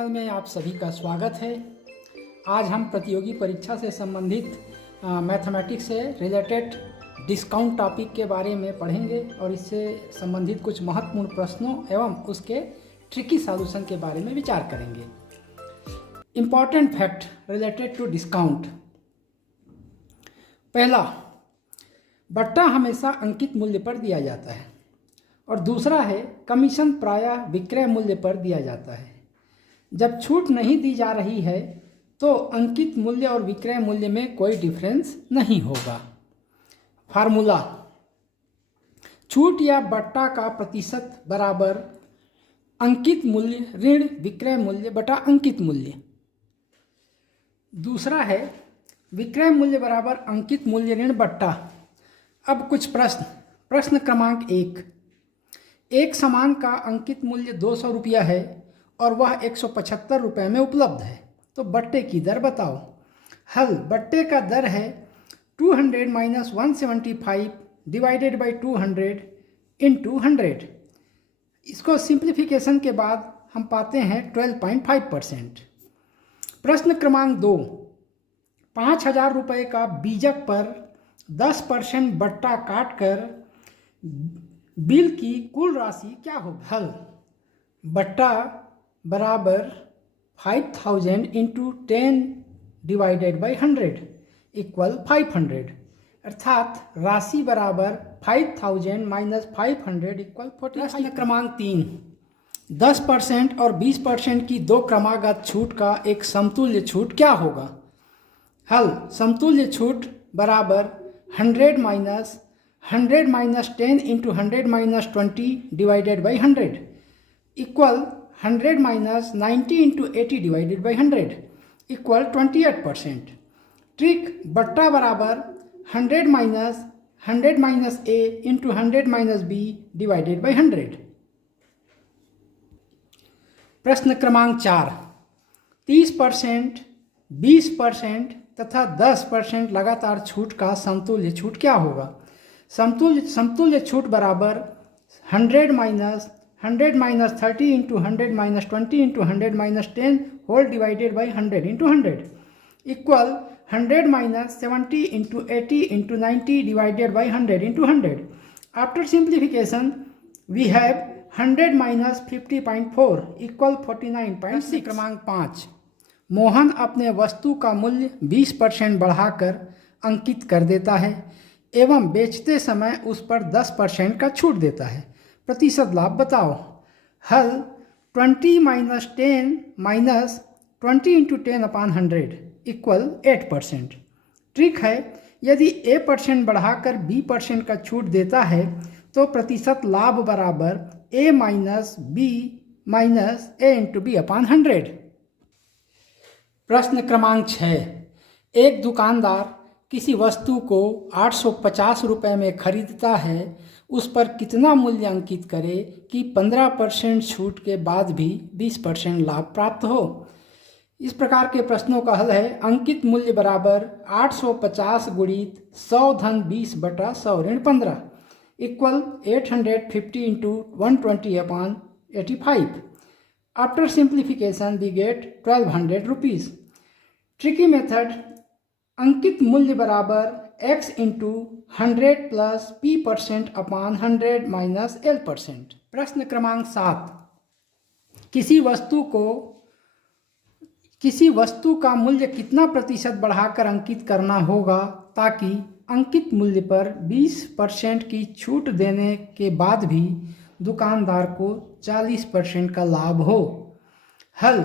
Channel में आप सभी का स्वागत है। आज हम प्रतियोगी परीक्षा से संबंधित मैथमेटिक्स से रिलेटेड डिस्काउंट टॉपिक के बारे में पढ़ेंगे और इससे संबंधित कुछ महत्वपूर्ण प्रश्नों एवं उसके ट्रिकी सॉल्यूशन के बारे में विचार करेंगे। Important fact related to discount. पहला, बट्टा हमेशा अंकित मूल्य पर दिया जाता है और दूसरा है कमीशन प्रायः विक्रय मूल्य पर दिया जाता है। जब छूट नहीं दी जा रही है तो अंकित मूल्य और विक्रय मूल्य में कोई डिफरेंस नहीं होगा। फार्मूला, छूट या बट्टा का प्रतिशत बराबर अंकित मूल्य ऋण विक्रय मूल्य बटा अंकित मूल्य। दूसरा है विक्रय मूल्य बराबर अंकित मूल्य ऋण बट्टा। अब कुछ प्रश्न क्रमांक 1, एक सामान का अंकित मूल्य 200 रुपया है और वह 175 रुपये में उपलब्ध है, तो बट्टे की दर बताओ। हल, बट्टे का दर है 200 माइनस 175 डिवाइडेड बाई 200 इंटू 100। इसको सिंप्लीफिकेशन के बाद हम पाते हैं 12.5%। प्रश्न क्रमांक 2, 5000 रुपये का बीजक पर 10% बट्टा काटकर बिल की कुल राशि क्या होगी। हल, बट्टा बराबर 5000 इंटू 10 डिवाइडेड बाई 100 इक्वल 500, अर्थात राशि बराबर 5000 माइनस 500 इक्वल 40। प्रश्न क्रमांक 3, 10% और 20% की दो क्रमागत छूट का एक समतुल्य छूट क्या होगा। हल, समतुल्य छूट बराबर 100 minus 10 into 100 minus 20 divided by 100 equal 100 minus 90 into 80 divided by 100 equal 28%। Trick, बट्टा बराबर 100 minus a into 100 minus b divided by 100। प्रश्न क्रमांक 4, 30%, 20% तथा 10% लगातार छूट का समतुल्य छूट क्या होगा। समतुल्य छूट बराबर 100 minus 30 into 100 minus 20 into 100 minus 10 whole divided by 100 into 100 equal 100 minus 70 into 80 into 90 divided by 100 into 100। After simplification we have 100 minus 50.4 equal 49.6। क्रमांक 5, मोहन अपने वस्तु का मूल्य 20% बढ़ाकर अंकित कर देता है एवं बेचते समय उस पर 10% का छूट देता है। प्रतिशत लाभ बताओ। हल, 20 माइनस 10 माइनस 20 इंटू 10 अपान 100 इक्वल 8%। ट्रिक है, यदि a% बढ़ाकर b% का छूट देता है तो प्रतिशत लाभ बराबर a minus a into b अपान 100। प्रश्न क्रमांक 6, एक दुकानदार किसी वस्तु को 850 रुपये में खरीदता है, उस पर कितना मूल्य अंकित करे कि 15% छूट के बाद भी 20% लाभ प्राप्त हो। इस प्रकार के प्रश्नों का हल है, अंकित मूल्य बराबर 850 गुणित 100 धन 20 बटा 100 ऋण 15 equal 850 into 120 upon 85। After simplification we get 1200 rupees. Tricky method, अंकित मूल्य बराबर x into 100 plus p% upon 100 minus l%। प्रश्न क्रमांक 7, किसी वस्तु का मूल्य कितना प्रतिशत बढ़ाकर अंकित करना होगा ताकि अंकित मूल्य पर 20% की छूट देने के बाद भी दुकानदार को 40% का लाभ हो। हल,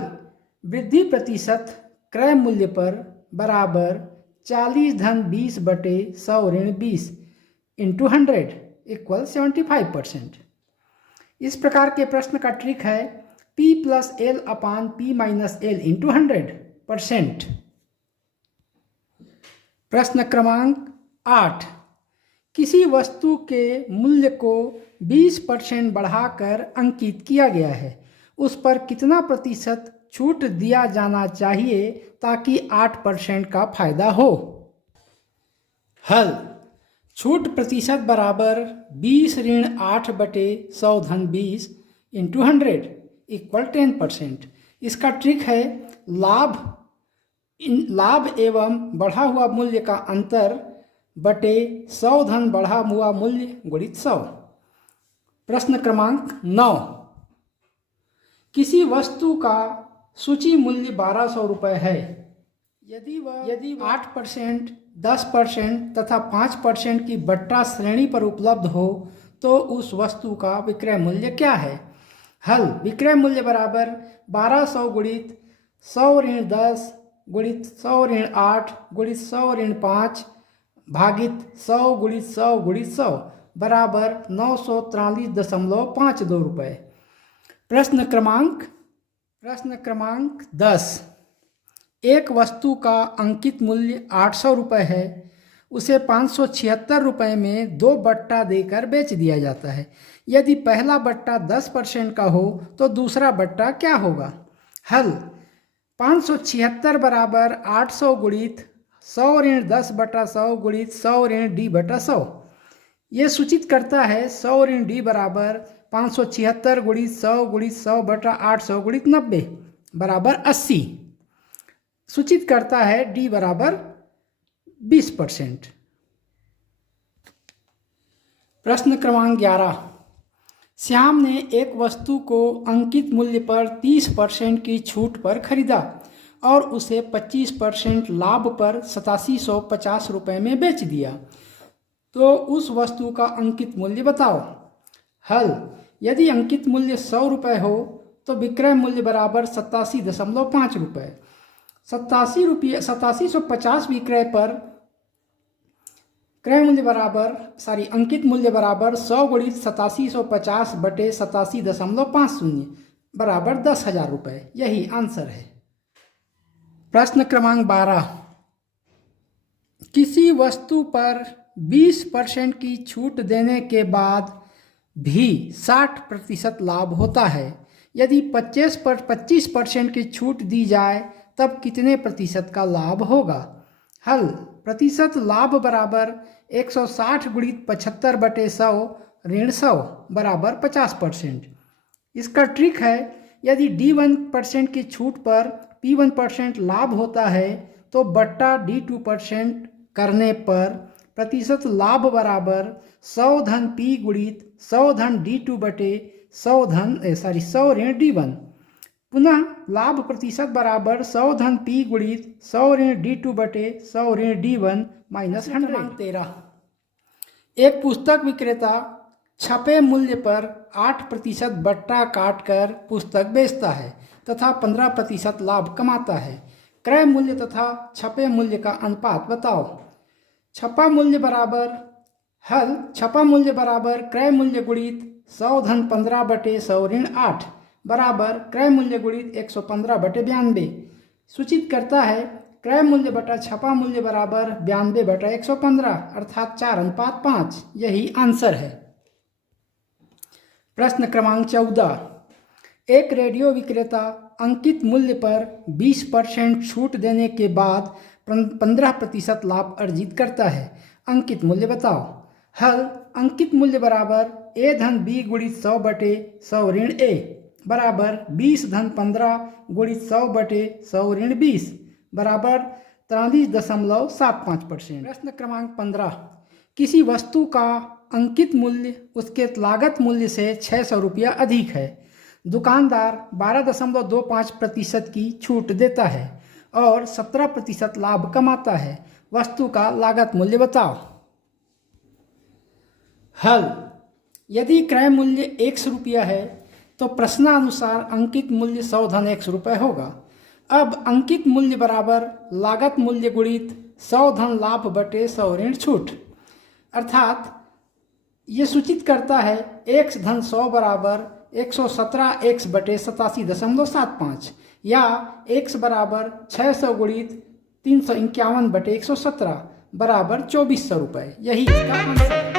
वृद्धि प्रतिशत क्रय मूल्य पर बराबर 40 धन 20 बटे 100 ऋण 20 इंटू 100 इक्वल 75%। इस प्रकार के प्रश्न का ट्रिक है p प्लस एल अपान p माइनस एल इंटू 100%। प्रश्न क्रमांक 8, किसी वस्तु के मूल्य को 20% बढ़ाकर अंकित किया गया है, उस पर कितना प्रतिशत छूट दिया जाना चाहिए ताकि 8% का फायदा हो। हल, छूट प्रतिशत बराबर 20 ऋण 8 बटे 100 धन 20 इंटू 100 इक्वल 10%। इसका ट्रिक है लाभ एवं बढ़ा हुआ मूल्य का अंतर बटे 100 धन बढ़ा हुआ मूल्य गुणित 100। प्रश्न क्रमांक 9। किसी वस्तु का सूची मूल्य 1200 रुपये है। यदि 8%, 10% तथा 5% की बट्टा श्रेणी पर उपलब्ध हो तो उस वस्तु का विक्रय मूल्य क्या है। हल। विक्रय मूल्य बराबर 1200 गुणित 100 ऋण 10 गुणित 100 ऋण 8 गुणित 100 ऋण 5 भागित 100 गुणित 100 गुणित 100 बराबर 943.52 रुपये। प्रश्न क्रमांक 10। एक वस्तु का अंकित मूल्य 800 रुपये है, उसे 576 रुपये में 2 बट्टा देकर बेच दिया जाता है। यदि पहला बट्टा 10% का हो तो दूसरा बट्टा क्या होगा। हल। 576 बराबर 800 गुणित 100 ऋण 10 बटा 100 गुणित 100 ऋण डी बटा 100। ये सूचित करता है 100 ऋण डी बराबर 576 गुणित 100 गुणित 100 बटा 800 गुणित 90 बराबर 80। सूचित करता है डी बराबर 20%। प्रश्न क्रमांक 11। श्याम ने एक वस्तु को अंकित मूल्य पर 30% की छूट पर खरीदा और उसे 25% लाभ पर 8750 रुपये में बेच दिया, तो उस वस्तु का अंकित मूल्य बताओ। हल। यदि अंकित मूल्य 100 रुपये हो तो विक्रय मूल्य बराबर 87.5 रुपये। 8750 विक्रय पर क्रय मूल्य अंकित मूल्य बराबर 100 गुणित 8750 बटे 87.50 बराबर 10,000 रुपये। यही आंसर है। प्रश्न क्रमांक 12। किसी वस्तु पर 20% की छूट देने के बाद भी 60% लाभ होता है। यदि 25% की छूट दी जाए तब कितने प्रतिशत का लाभ होगा। हल। प्रतिशत लाभ बराबर 160 गुणित 75 बटे 100 ऋण 100 बराबर 50%। इसका ट्रिक है यदि D1% की छूट पर P1% लाभ होता है तो बट्टा D2% करने पर प्रतिशत लाभ बराबर 100 धन P गुणित 100 धन D2 बटे 100 ऋण D1। पुनः लाभ प्रतिशत बराबर 100 धन P गुणित 100 ऋण D2 बटे 100 ऋण D1 माइनस 100। 13। एक पुस्तक विक्रेता छपे मूल्य पर 8% बट्टा काटकर पुस्तक बेचता है तथा 15% लाभ कमाता है। क्रय मूल्य तथा छपे मूल्य का अनुपात बताओ। छपा मूल्य बराबर क्रय मूल्य गुणित 100 धन 15 बटे 100 ऋण 8 बराबर क्रय मूल्य गुणित 115 बटे 92। सूचित करता है क्रय मूल्य बटा छपा मूल्य बराबर 92 बटा 115 अर्थात 4:5। यही आंसर है। प्रश्न क्रमांक 14। एक रेडियो विक्रेता अंकित मूल्य पर 20% छूट देने के बाद 15% लाभ अर्जित करता है। अंकित मूल्य बताओ। हल। अंकित मूल्य बराबर A धन B गुणित 100 बटे 100 ऋण A बराबर 20 धन 15 गुणित 100 बटे 100 ऋण 20 बराबर 43.75%। प्रश्न क्रमांक 15। किसी वस्तु का अंकित मूल्य उसके लागत मूल्य से 600 रुपया अधिक है। दुकानदार 12.25% की छूट देता है और 17% लाभ कमाता है। वस्तु का लागत मूल्य बताओ। हल। यदि क्रय मूल्य 100 रुपया है तो प्रश्नानुसार अंकित मूल्य 100 धन 100 रुपये होगा। अब अंकित मूल्य बराबर लागत मूल्य गुणित 100 धन लाभ बटे 100 ऋण छूट, अर्थात ये सूचित करता है x धन 100 बराबर 117 x बटे 87.75 या x बराबर 600 गुणित 351 बटे 117 बराबर 2400 रुपये। यही इसका आंसर है।